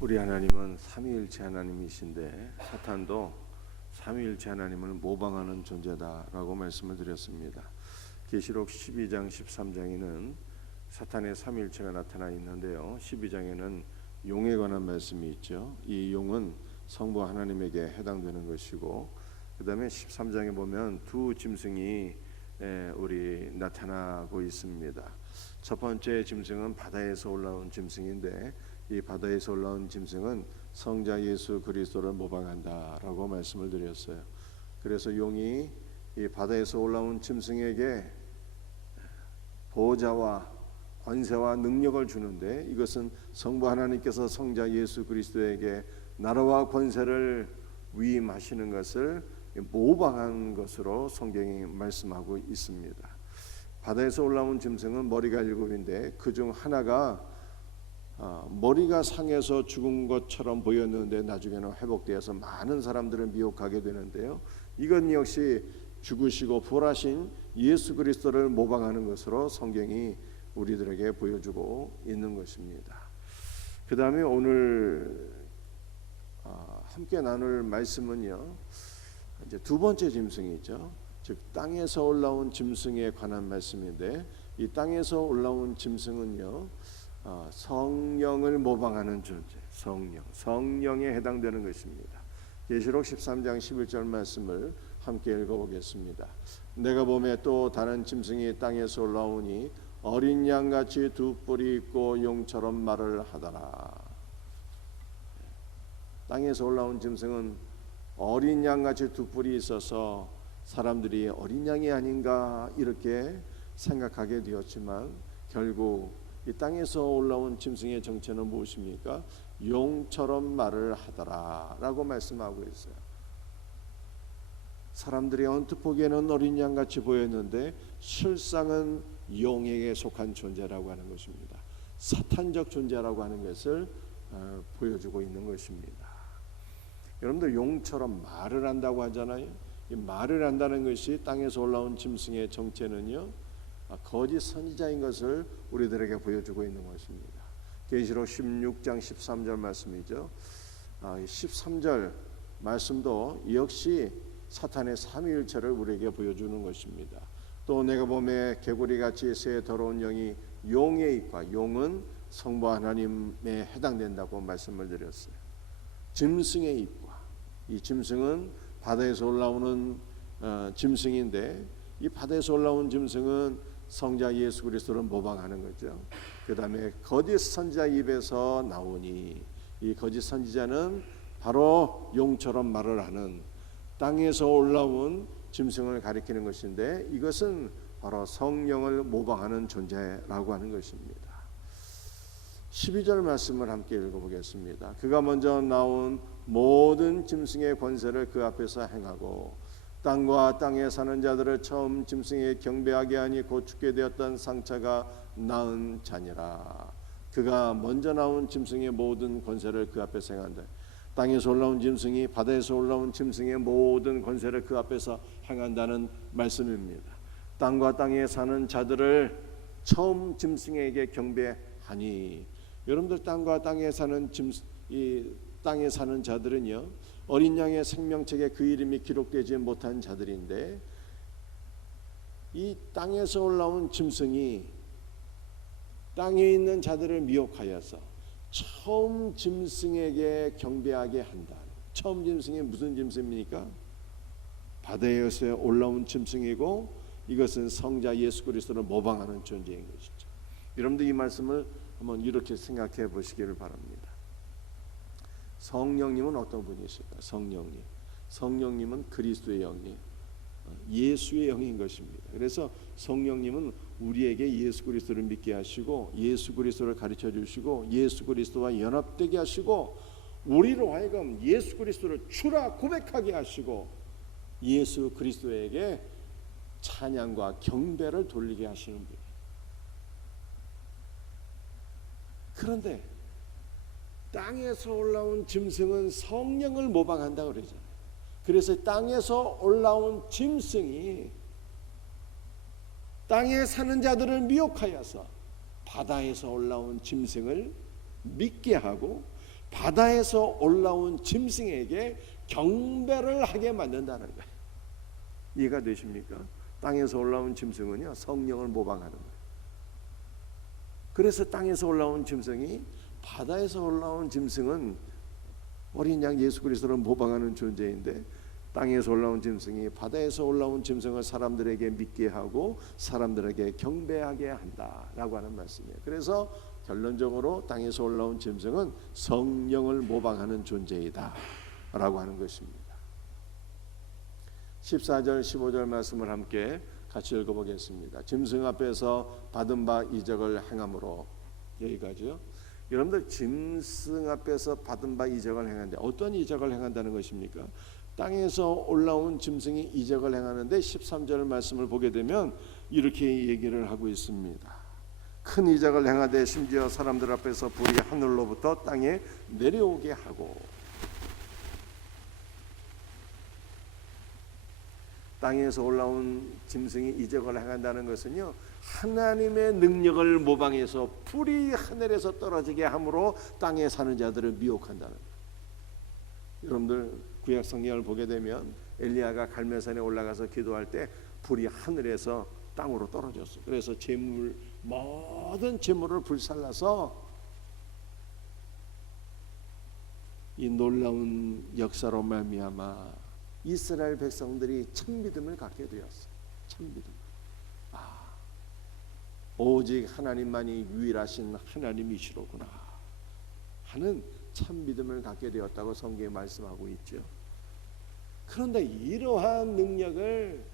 우리 하나님은 삼위일체 하나님이신데 사탄도 삼위일체 하나님을 모방하는 존재다라고 말씀을 드렸습니다. 계시록 12장 13장에는 사탄의 삼위일체가 나타나 있는데요, 12장에는 용에 관한 말씀이 있죠. 이 용은 성부 하나님에게 해당되는 것이고, 그 다음에 13장에 보면 두 짐승이 우리 나타나고 있습니다. 첫 번째 짐승은 바다에서 올라온 짐승인데, 이 바다에서 올라온 짐승은 성자 예수 그리스도를 모방한다라고 말씀을 드렸어요. 그래서 용이 이 바다에서 올라온 짐승에게 보호자와 권세와 능력을 주는데, 이것은 성부 하나님께서 성자 예수 그리스도에게 나라와 권세를 위임하시는 것을 모방한 것으로 성경이 말씀하고 있습니다. 바다에서 올라온 짐승은 머리가 7인데 그 중 하나가 머리가 상해서 죽은 것처럼 보였는데 나중에는 회복되어서 많은 사람들을 미혹하게 되는데요, 이건 역시 죽으시고 부활하신 예수 그리스도를 모방하는 것으로 성경이 우리들에게 보여주고 있는 것입니다. 그 다음에 오늘 함께 나눌 말씀은요, 이제 두 번째 짐승이죠. 즉 땅에서 올라온 짐승에 관한 말씀인데, 이 땅에서 올라온 짐승은요, 성령을 모방하는 존재, 성령에 해당되는 것입니다. 계시록 13장 11절 말씀을 함께 읽어보겠습니다. 내가 보매 또 다른 짐승이 땅에서 올라오니 어린 양같이 두 뿔이 있고 용처럼 말을 하더라. 땅에서 올라온 짐승은 어린 양같이 두 뿔이 있어서 사람들이 어린 양이 아닌가 이렇게 생각하게 되었지만, 결국 이 땅에서 올라온 짐승의 정체는 무엇입니까? 용처럼 말을 하더라 라고 말씀하고 있어요. 사람들이 언뜻 보기에는 어린 양같이 보였는데 실상은 용에게 속한 존재라고 하는 것입니다. 사탄적 존재라고 하는 것을 보여주고 있는 것입니다. 여러분들 용처럼 말을 한다고 하잖아요. 이 말을 한다는 것이 땅에서 올라온 짐승의 정체는요, 거짓 선지자인 것을 우리들에게 보여주고 있는 것입니다. 계시록 16장 13절 말씀이죠. 13절 말씀도 역시 사탄의 삼위일체를 우리에게 보여주는 것입니다. 또 내가 보매 개구리같이 새 더러운 영이 용의 입과, 용은 성부 하나님에 해당된다고 말씀을 드렸어요. 짐승의 입과, 이 짐승은 바다에서 올라오는 짐승인데, 이 바다에서 올라온 짐승은 성자 예수 그리스도를 모방하는 거죠. 그 다음에 거짓 선지자 입에서 나오니, 이 거짓 선지자는 바로 용처럼 말을 하는 땅에서 올라온 짐승을 가리키는 것인데, 이것은 바로 성령을 모방하는 존재라고 하는 것입니다. 12절 말씀을 함께 읽어보겠습니다. 그가 먼저 나온 모든 짐승의 권세를 그 앞에서 행하고 땅과 땅에 사는 자들을 처음 짐승에 경배하게 하니 곧 죽게 되었던 상처가 나은 자니라. 그가 먼저 나온 짐승의 모든 권세를 그 앞에서 행한다. 땅에서 올라온 짐승이 바다에서 올라온 짐승의 모든 권세를 그 앞에서 행한다는 말씀입니다. 땅과 땅에 사는 자들을 처음 짐승에게 경배하니, 여러분들 땅과 땅에 사는 이 땅에 사는 자들은요, 어린 양의 생명책에 그 이름이 기록되지 못한 자들인데, 이 땅에서 올라온 짐승이 땅에 있는 자들을 미혹하여서 처음 짐승에게 경배하게 한다. 처음 짐승이 무슨 짐승입니까? 바다에서 올라온 짐승이고, 이것은 성자 예수 그리스도를 모방하는 존재인 것이죠. 여러분들 이 말씀을 한번 이렇게 생각해 보시기를 바랍니다. 성령님은 어떤 분이실까? 성령님은 그리스도의 영이, 예수의 영인 것입니다. 그래서 성령님은 우리에게 예수 그리스도를 믿게 하시고, 예수 그리스도를 가르쳐 주시고, 예수 그리스도와 연합되게 하시고, 우리로 하여금 예수 그리스도를 주라 고백하게 하시고, 예수 그리스도에게 찬양과 경배를 돌리게 하시는 분이에요. 그런데 땅에서 올라온 짐승은 성령을 모방한다고 그러잖아요. 그래서 땅에서 올라온 짐승이 땅에 사는 자들을 미혹하여서 바다에서 올라온 짐승을 믿게 하고, 바다에서 올라온 짐승에게 경배를 하게 만든다는 거예요. 이해가 되십니까? 땅에서 올라온 짐승은요, 성령을 모방하는 거예요. 그래서 땅에서 올라온 짐승이, 바다에서 올라온 짐승은 어린 양 예수 그리스도를 모방하는 존재인데, 땅에서 올라온 짐승이 바다에서 올라온 짐승을 사람들에게 믿게 하고 사람들에게 경배하게 한다라고 하는 말씀이에요. 그래서 결론적으로 땅에서 올라온 짐승은 성령을 모방하는 존재이다 라고 하는 것입니다. 14절 15절 말씀을 함께 같이 읽어보겠습니다. 짐승 앞에서 받은 바 이적을 행함으로, 여기까지요. 여러분들, 짐승 앞에서 받은 바 이적을 행하는데 어떤 이적을 행한다는 것입니까? 땅에서 올라온 짐승이 이적을 행하는데 13절 말씀을 보게 되면 이렇게 얘기를 하고 있습니다. 큰 이적을 행하되 심지어 사람들 앞에서 불이 하늘로부터 땅에 내려오게 하고. 땅에서 올라온 짐승이 이적을 행한다는 것은요, 하나님의 능력을 모방해서 불이 하늘에서 떨어지게 함으로 땅에 사는 자들을 미혹한다는 거예요. 여러분들, 구약 성경을 보게 되면 엘리야가 갈멜산에 올라가서 기도할 때 불이 하늘에서 땅으로 떨어졌어요. 그래서 모든 재물을 불살라서 이 놀라운 역사로 말미암아 이스라엘 백성들이 참 믿음을 갖게 되었어요. 참 믿음. 오직 하나님만이 유일하신 하나님이시로구나 하는 참 믿음을 갖게 되었다고 성경에 말씀하고 있죠. 그런데 이러한 능력을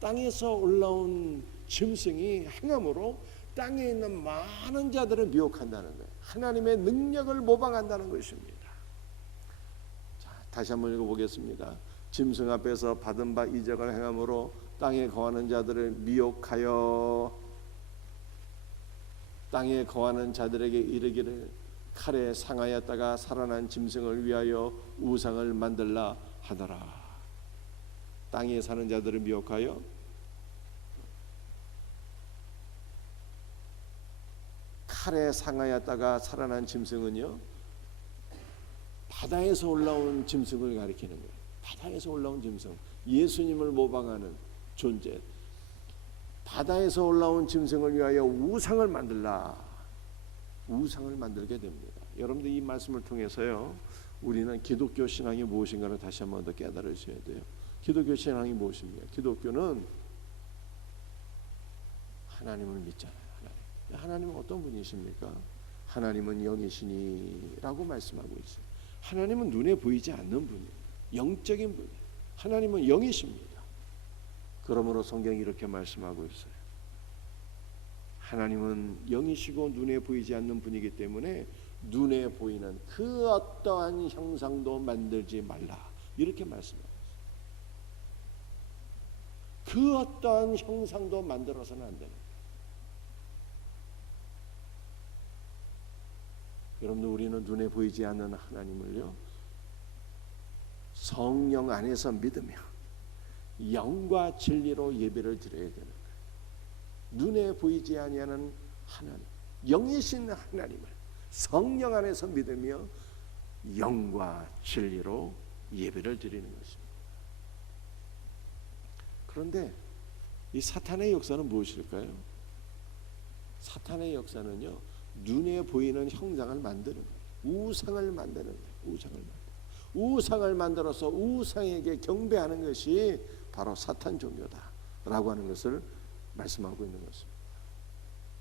땅에서 올라온 짐승이 행함으로 땅에 있는 많은 자들을 미혹한다는 거예요. 하나님의 능력을 모방한다는 것입니다. 자, 다시 한번 읽어보겠습니다. 짐승 앞에서 받은 바 이적을 행함으로 땅에 거하는 자들을 미혹하여 땅에 거하는 자들에게 이르기를 칼에 상하였다가 살아난 짐승을 위하여 우상을 만들라 하더라. 땅에 사는 자들을 미혹하여 칼에 상하였다가 살아난 짐승은요, 바다에서 올라온 짐승을 가리키는 거예요. 바다에서 올라온 짐승, 예수님을 모방하는 존재. 바다에서 올라온 짐승을 위하여 우상을 만들라. 우상을 만들게 됩니다. 여러분들, 이 말씀을 통해서요, 우리는 기독교 신앙이 무엇인가를 다시 한번 더 깨달으셔야 돼요. 기독교 신앙이 무엇입니까? 기독교는 하나님을 믿잖아요. 하나님은 어떤 분이십니까? 하나님은 영이시니라고 말씀하고 있어요. 하나님은 눈에 보이지 않는 분이에요. 영적인 분이에요. 하나님은 영이십니다. 그러므로 성경이 이렇게 말씀하고 있어요. 하나님은 영이시고 눈에 보이지 않는 분이기 때문에 눈에 보이는 그 어떠한 형상도 만들지 말라, 이렇게 말씀하고 있어요. 그 어떠한 형상도 만들어서는 안 되는 거예요. 여러분들, 우리는 눈에 보이지 않는 하나님을요, 성령 안에서 믿으며 영과 진리로 예배를 드려야 되는 거예요. 눈에 보이지 아니하는 하나님, 영이신 하나님을 성령 안에서 믿으며 영과 진리로 예배를 드리는 것입니다. 그런데 이 사탄의 역사는 무엇일까요? 사탄의 역사는요, 눈에 보이는 형상을 만드는 거예요. 우상을 만드는 거예요. 우상을 만들어서 우상에게 경배하는 것이 바로 사탄 종교다라고 하는 것을 말씀하고 있는 것입니다.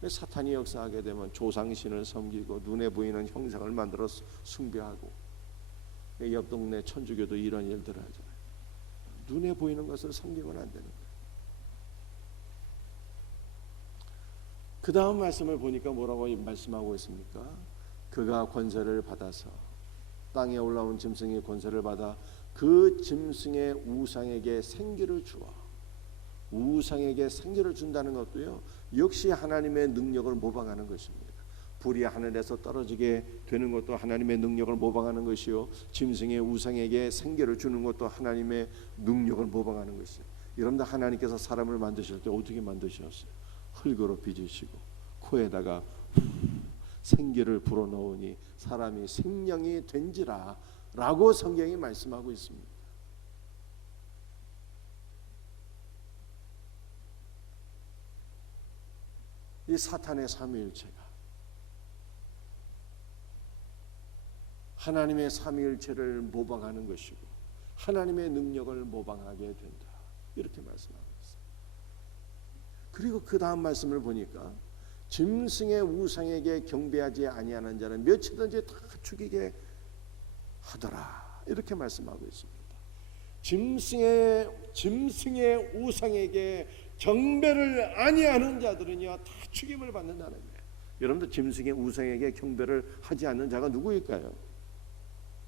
사탄이 역사하게 되면 조상신을 섬기고 눈에 보이는 형상을 만들어 숭배하고, 옆 동네 천주교도 이런 일들을 하잖아요. 눈에 보이는 것을 섬기면 안 되는 거예요. 그 다음 말씀을 보니까 뭐라고 말씀하고 있습니까? 그가 권세를 받아서, 땅에 올라온 짐승이 권세를 받아 그 짐승의 우상에게 생기를 주어, 우상에게 생기를 준다는 것도요, 역시 하나님의 능력을 모방하는 것입니다. 불이 하늘에서 떨어지게 되는 것도 하나님의 능력을 모방하는 것이요, 짐승의 우상에게 생기를 주는 것도 하나님의 능력을 모방하는 것이요. 여러분들, 하나님께서 사람을 만드실 때 어떻게 만드셨어요? 흙으로 빚으시고 코에다가 생기를 불어넣으니 사람이 생명이 된지라 라고 성경이 말씀하고 있습니다. 이 사탄의 삼위일체가 하나님의 삼위일체를 모방하는 것이고 하나님의 능력을 모방하게 된다, 이렇게 말씀하고 있어요. 그리고 그 다음 말씀을 보니까 짐승의 우상에게 경배하지 아니하는 자는 몇이든지 다 죽이게 하더라, 이렇게 말씀하고 있습니다. 짐승의 우상에게 경배를 아니하는 자들은요 다 죽임을 받는다는 거예요. 여러분들 짐승의 우상에게 경배를 하지 않는 자가 누구일까요?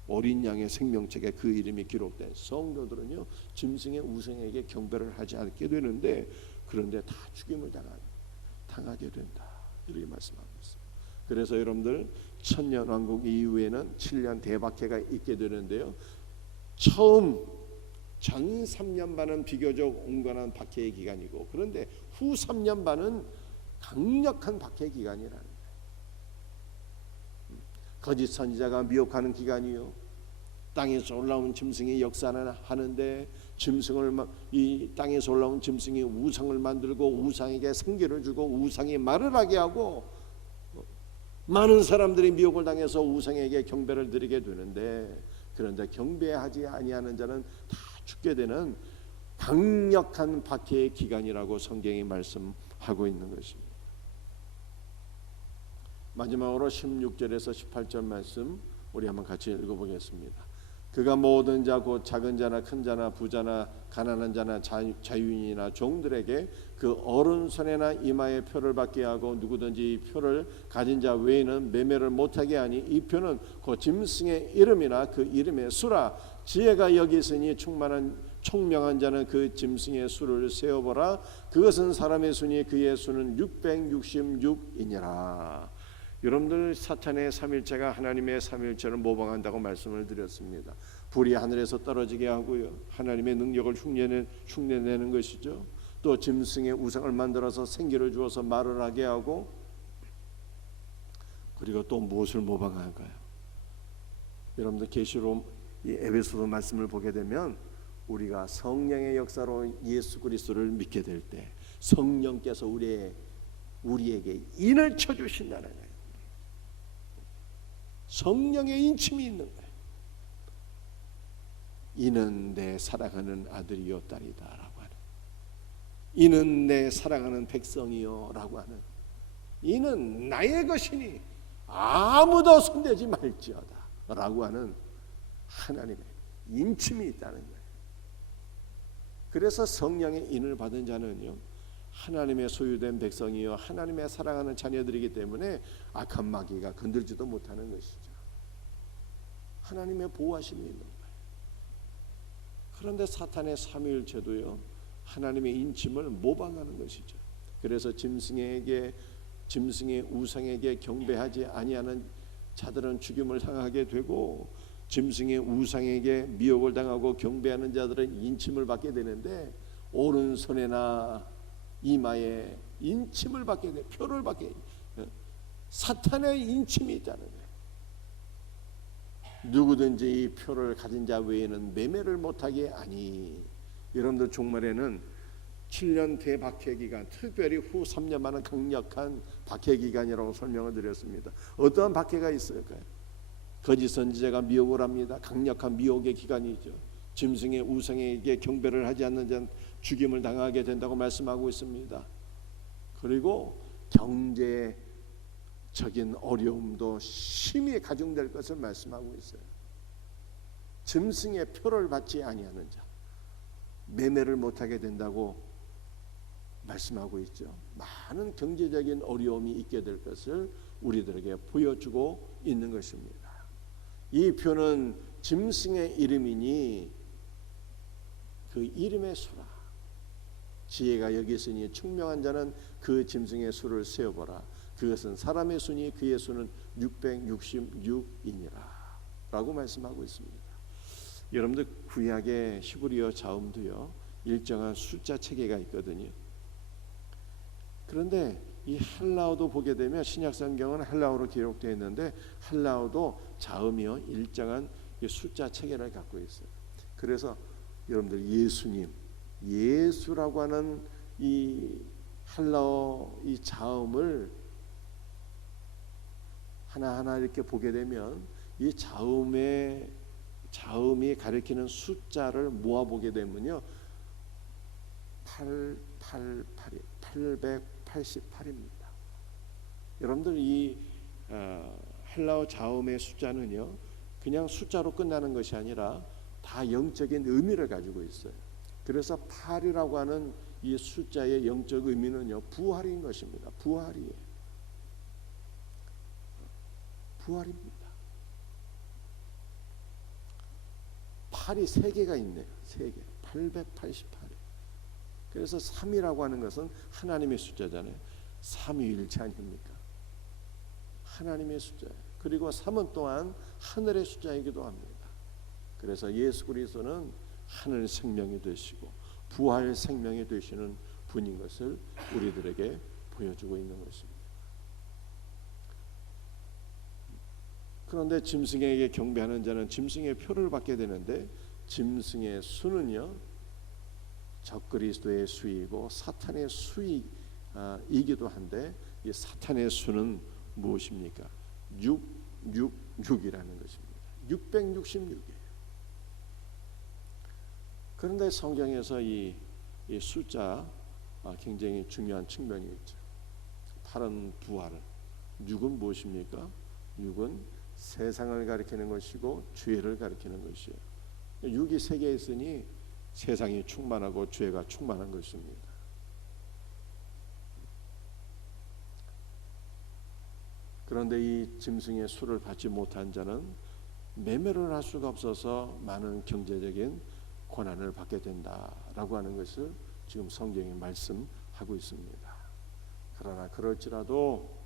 어린 양의 생명책에 그 이름이 기록된 성도들은요 짐승의 우상에게 경배를 하지 않게 되는데, 그런데 다 죽임을 당하게 된다, 이렇게 말씀하고 있어요. 그래서 여러분들 천년왕국 이후에는 7년 대박해가 있게 되는데요, 처음 전 3년 반은 비교적 온건한 박해의 기간이고, 그런데 후 3년 반은 강력한 박해 기간이라는 거예요. 거짓 선지자가 미혹하는 기간이요, 땅에서 올라온 짐승이 역사는 하는데 이 땅에서 올라온 짐승이 우상을 만들고 우상에게 생기를 주고 우상이 말을 하게 하고 많은 사람들이 미혹을 당해서 우상에게 경배를 드리게 되는데, 그런데 경배하지 아니하는 자는 다 죽게 되는 강력한 박해의 기간이라고 성경이 말씀하고 있는 것입니다. 마지막으로 16절에서 18절 말씀 우리 한번 같이 읽어보겠습니다. 그가 모든 자 곧 작은 자나 큰 자나 부자나 가난한 자나 자유인이나 종들에게 그 어른 손에나 이마에 표를 받게 하고 누구든지 이 표를 가진 자 외에는 매매를 못하게 하니 이 표는 그 짐승의 이름이나 그 이름의 수라. 지혜가 여기 있으니 총명한 자는 그 짐승의 수를 세어보라. 그것은 사람의 수니 그의 수는 666이니라. 여러분들 사탄의 삼일체가 하나님의 삼일체를 모방한다고 말씀을 드렸습니다. 불이 하늘에서 떨어지게 하고요, 하나님의 능력을 흉내내는 것이죠. 또 짐승의 우상을 만들어서 생기를 주어서 말을 하게 하고, 그리고 또 무엇을 모방할까요? 여러분들 계시록 이 에베소서 말씀을 보게 되면 우리가 성령의 역사로 예수 그리스도를 믿게 될 때 성령께서 우리에게 인을 쳐주신다는 거예요. 성령의 인침이 있는 거예요. 이는 내 사랑하는 아들이요 딸이다 라고 하는, 이는 내 사랑하는 백성이요 라고 하는, 이는 나의 것이니 아무도 손대지 말지어다 라고 하는 하나님의 인침이 있다는 거예요. 그래서 성령의 인을 받은 자는요 하나님의 소유된 백성이요 하나님의 사랑하는 자녀들이기 때문에 악한 마귀가 건들지도 못하는 것이죠. 하나님의 보호하심이 있는 거예요. 그런데 사탄의 삼위일체도요 하나님의 인침을 모방하는 것이죠. 그래서 짐승의 우상에게 경배하지 아니하는 자들은 죽임을 당하게 되고, 짐승의 우상에게 미혹을 당하고 경배하는 자들은 인침을 받게 되는데, 오른손에나 이마에 인침을 받게 돼, 표를 받게 돼. 사탄의 인침이 있다는 거예요. 누구든지 이 표를 가진 자 외에는 매매를 못하게 하니. 여러분들 종말에는 7년 대박해 기간, 특별히 후 3년 만은 강력한 박해 기간이라고 설명을 드렸습니다. 어떠한 박해가 있을까요? 거짓 선지자가 미혹을 합니다. 강력한 미혹의 기간이죠. 짐승의 우상에게 경배를 하지 않는 자는 죽임을 당하게 된다고 말씀하고 있습니다. 그리고 경제적인 어려움도 심히 가중될 것을 말씀하고 있어요. 짐승의 표를 받지 아니하는 자, 매매를 못하게 된다고 말씀하고 있죠. 많은 경제적인 어려움이 있게 될 것을 우리들에게 보여주고 있는 것입니다. 이 표는 짐승의 이름이니 그 이름의 수라. 지혜가 여기 있으니 총명한 자는 그 짐승의 수를 세어보라. 그것은 사람의 수니 그의 수는 666이니라 라고 말씀하고 있습니다. 여러분들 구약의 히브리어 자음도요 일정한 숫자 체계가 있거든요. 그런데 이 헬라어도 보게 되면 신약 성경은 헬라어로 기록되어 있는데 헬라어도 자음이요 일정한 숫자 체계를 갖고 있어요. 그래서 여러분들 예수님, 예수라고 하는 이 헬라어 이 자음을 하나하나 이렇게 보게 되면 이 자음이 가리키는 숫자를 모아 보게 되면요 888입니다. 여러분들 이 헬라어 자음의 숫자는요 그냥 숫자로 끝나는 것이 아니라 다 영적인 의미를 가지고 있어요. 그래서 8이라고 하는 이 숫자의 영적 의미는요 부활인 것입니다. 부활이에요. 부활입니다. 8이 3개가 있네요. 3개. 888. 그래서 3이라고 하는 것은 하나님의 숫자잖아요. 삼위일체 아닙니까? 하나님의 숫자예요. 그리고 3은 또한 하늘의 숫자이기도 합니다. 그래서 예수 그리스도는 하늘 생명이 되시고 부활 생명이 되시는 분인 것을 우리들에게 보여주고 있는 것입니다. 그런데 짐승에게 경배하는 자는 짐승의 표를 받게 되는데 짐승의 수는요 적그리스도의 수이고 사탄의 수이기도 한데 이 사탄의 수는 무엇입니까? 666이라는 것입니다. 666이에요. 그런데 성경에서 이 숫자 굉장히 중요한 측면이 있죠. 8은 부활을, 6은 무엇입니까? 6은 세상을 가리키는 것이고 죄를 가리키는 것이에요. 6이 3개 있으니 세상이 충만하고 죄가 충만한 것입니다. 그런데 이 짐승의 수를 받지 못한 자는 매매를 할 수가 없어서 많은 경제적인 고난을 받게 된다라고 하는 것을 지금 성경이 말씀하고 있습니다. 그러나 그럴지라도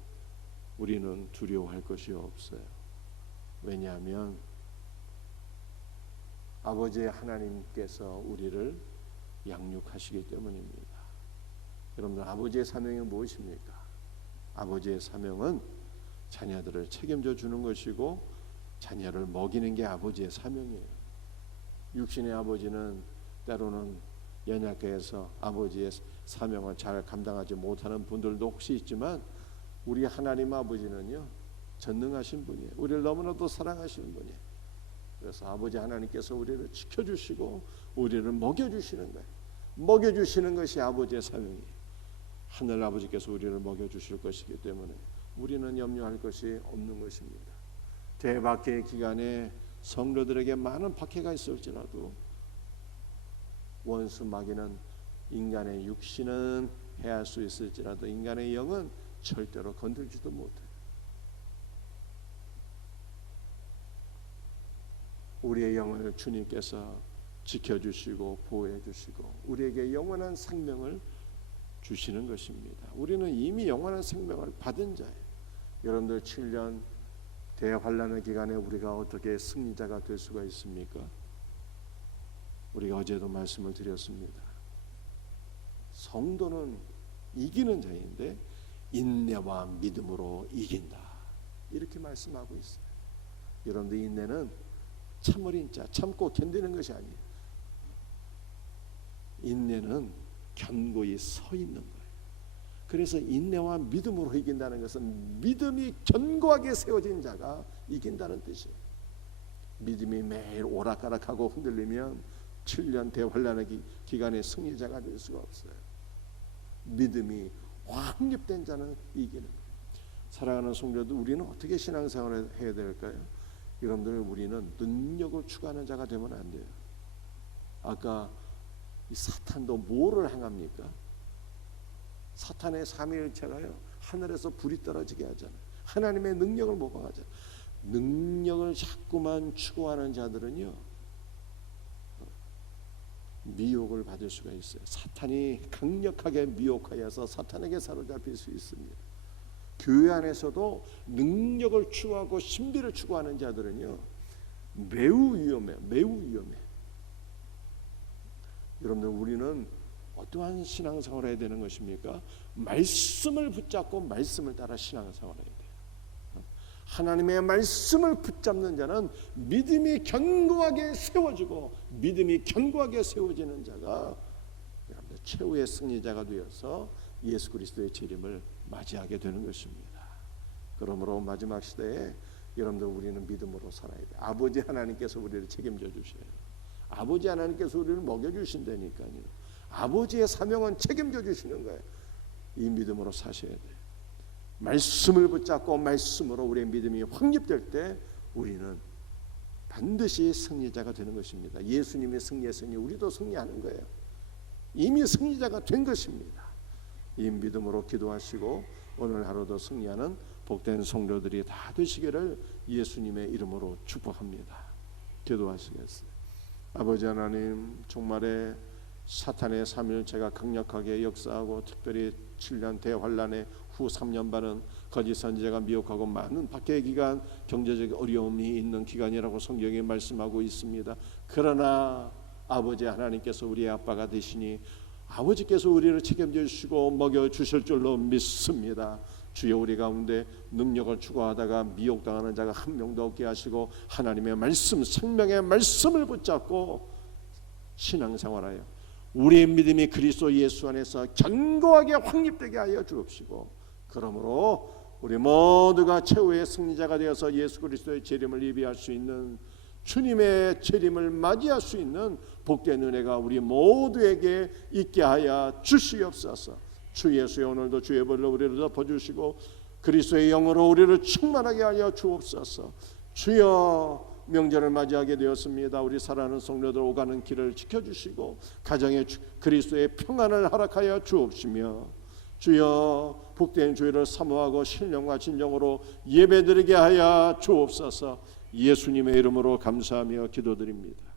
우리는 두려워할 것이 없어요. 왜냐하면 아버지 하나님께서 우리를 양육하시기 때문입니다. 여러분들 아버지의 사명이 무엇입니까? 아버지의 사명은 자녀들을 책임져 주는 것이고 자녀를 먹이는 게 아버지의 사명이에요. 육신의 아버지는 때로는 연약해서 아버지의 사명을 잘 감당하지 못하는 분들도 혹시 있지만 우리 하나님 아버지는요 전능하신 분이에요. 우리를 너무나도 사랑하시는 분이에요. 그래서 아버지 하나님께서 우리를 지켜주시고 우리를 먹여주시는 거예요. 먹여주시는 것이 아버지의 사명이에요. 하늘 아버지께서 우리를 먹여주실 것이기 때문에 우리는 염려할 것이 없는 것입니다. 대박해 기간에 성도들에게 많은 박해가 있을지라도 원수 마귀는 인간의 육신은 해할 수 있을지라도 인간의 영은 절대로 건들지도 못해요. 우리의 영을 주님께서 지켜주시고 보호해주시고 우리에게 영원한 생명을 주시는 것입니다. 우리는 이미 영원한 생명을 받은 자예요. 여러분들 7년 대환란의 기간에 우리가 어떻게 승리자가 될 수가 있습니까? 우리가 어제도 말씀을 드렸습니다. 성도는 이기는 자인데 인내와 믿음으로 이긴다. 이렇게 말씀하고 있어요. 여러분들 인내는 참을인 자, 참고 견디는 것이 아니에요. 인내는 견고히 서 있는 거예요. 그래서 인내와 믿음으로 이긴다는 것은 믿음이 견고하게 세워진 자가 이긴다는 뜻이에요. 믿음이 매일 오락가락하고 흔들리면 7년 대환란의 기간에 승리자가 될 수가 없어요. 믿음이 확립된 자는 이기는 거예요. 사랑하는 성도들, 우리는 어떻게 신앙생활을 해야 될까요? 여러분들, 우리는 능력을 추구하는 자가 되면 안 돼요. 아까 이 사탄도 뭐를 행합니까? 사탄의 삼위일체가요 하늘에서 불이 떨어지게 하잖아요. 하나님의 능력을 모방하잖아요. 능력을 자꾸만 추구하는 자들은요 미혹을 받을 수가 있어요. 사탄이 강력하게 미혹하여서 사탄에게 사로잡힐 수 있습니다. 교회 안에서도 능력을 추구하고 신비를 추구하는 자들은요 매우 위험해요. 매우 위험해요. 여러분들, 우리는 어떠한 신앙생활을 해야 되는 것입니까? 말씀을 붙잡고 말씀을 따라 신앙생활을 해야 돼요. 하나님의 말씀을 붙잡는 자는 믿음이 견고하게 세워지고 믿음이 견고하게 세워지는 자가 여러분들 최후의 승리자가 되어서 예수 그리스도의 재림을 맞이하게 되는 것입니다. 그러므로 마지막 시대에 여러분들 우리는 믿음으로 살아야 돼요. 아버지 하나님께서 우리를 책임져 주셔요. 아버지 하나님께서 우리를 먹여주신다니까요. 아버지의 사명은 책임져 주시는 거예요. 이 믿음으로 사셔야 돼요. 말씀을 붙잡고 말씀으로 우리의 믿음이 확립될 때 우리는 반드시 승리자가 되는 것입니다. 예수님이 승리했으니 우리도 승리하는 거예요. 이미 승리자가 된 것입니다. 이 믿음으로 기도하시고 오늘 하루도 승리하는 복된 성도들이 다 되시기를 예수님의 이름으로 축복합니다. 기도하시겠어요? 아버지 하나님, 종말에 사탄의 삼일체가 강력하게 역사하고 특별히 7년 대환란의 후 3년 반은 거짓 선지자가 미혹하고 많은 박해의 기간, 경제적 어려움이 있는 기간이라고 성경에 말씀하고 있습니다. 그러나 아버지 하나님께서 우리의 아빠가 되시니 아버지께서 우리를 책임져 주시고 먹여 주실 줄로 믿습니다. 주여, 우리 가운데 능력을 추구하다가 미혹당하는 자가 한 명도 없게 하시고 하나님의 말씀, 생명의 말씀을 붙잡고 신앙생활하여 우리의 믿음이 그리스도 예수 안에서 견고하게 확립되게 하여 주옵시고, 그러므로 우리 모두가 최후의 승리자가 되어서 예수 그리스도의 재림을 예비할 수 있는, 주님의 재림을 맞이할 수 있는 복된 은혜가 우리 모두에게 있게 하여 주시옵소서. 주 예수의 오늘도 주의 벌로 우리를 덮어주시고 그리스도의 영으로 우리를 충만하게 하여 주옵소서. 주여, 명절을 맞이하게 되었습니다. 우리 사랑하는 성도들 오가는 길을 지켜주시고 가정에 그리스도의 평안을 허락하여 주옵시며, 주여, 복된 주일을 사모하고 신령과 진정으로 예배드리게 하여 주옵소서. 예수님의 이름으로 감사하며 기도드립니다.